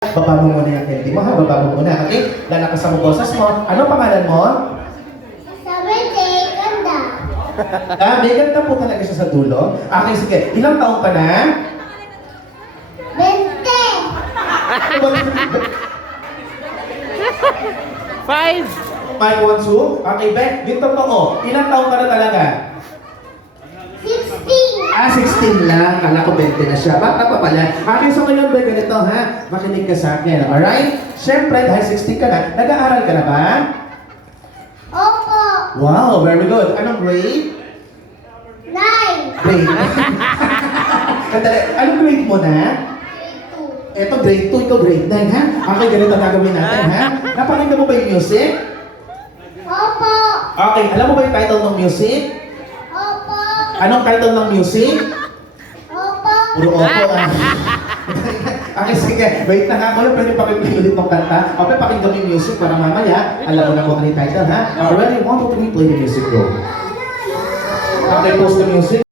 Baba mo muna yung candy mo ha, baba mo muna, okay? Lalakas ang boses mo. Ano pangalan mo? Sabi kay Ganda. May ganda po talaga siya sa dulo. Okay, sige. Ilang taong ka na? 20. 5. Mike Wansu? Okay, Beth, dito po ko. Ilang taong ka na talaga? 16. 16 lang. Kala ko 20 na siya. Bata pa pala. Okay, so ngayon ba ganito ha? Makinig ka sa akin, alright? Siyempre, dahil 16 ka na, nag-aaral ka na ba? Opo. Wow, very good. Anong grade? 9. Grade. Andali, anong grade mo na? Eto, grade 2, ito grade 9, ha? Okay, ganito gagawin natin, ha? Napakinggan mo ba yung music? Opo. Okay, alam mo ba yung title ng music? Opo. Anong title ng music? Opo. Puro opo, ah. Okay, sige. Wait na nga ako. Pwede pakinggan ulit ng kanta. Okay, pakinggan mo yung music para mamaya. Alam mo na kung ano yung title, ha? Already, 1, 2, 3, play the music, bro. Okay, post the music.